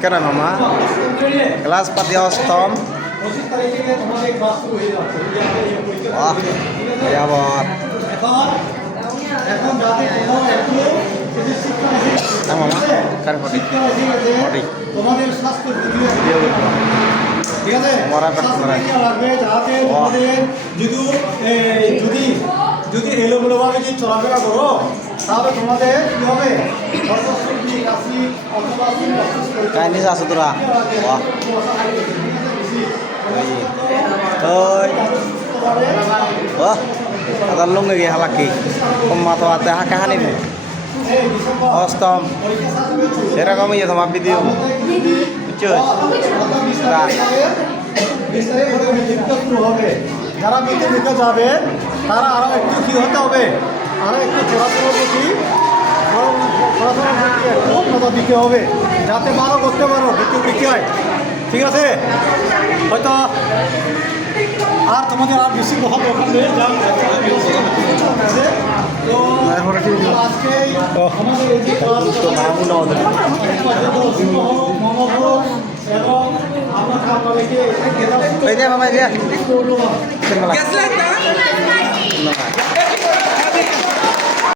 কেন মামা ক্লাস পাতি অষ্টম আবার এখন যাতে তোমার একটু মামা কার ফটি ফটি তোমাদের স্বাস্থ্য ঠিক আছে মরা পেট মরা লাগবে যাতে তোমাদের যদি যদি যদি এলোমেলোভাবে যদি চলাফেরা করো তাহলে তোমাদের কি হবে চাইনিজ আছে তোরা বাহ ওই বাহ আদার লঙ্গে গিয়ে হালাকি কম্মা তো আতে হাঁকা হানিব অষ্টম সেরকম ইয়ে তোমার ভিডিও বুঝছো যারা মিটে মিটে যাবে তারা আরও একটু কী হতে হবে আরও একটু পড়াশোনার প্রতি পড়াশোনার প্রতি একটু উন্নতা দিতে হবে যাতে ভালো করতে পারো দ্বিতীয় বিক্রয় ঠিক আছে হয়তো আর তোমাদের আর বেশি কথা দরকার নেই তো আজকে আমাদের এই যে এবং আমরা আপনাদেরকে এই দে মামা এই দে ধন্যবাদ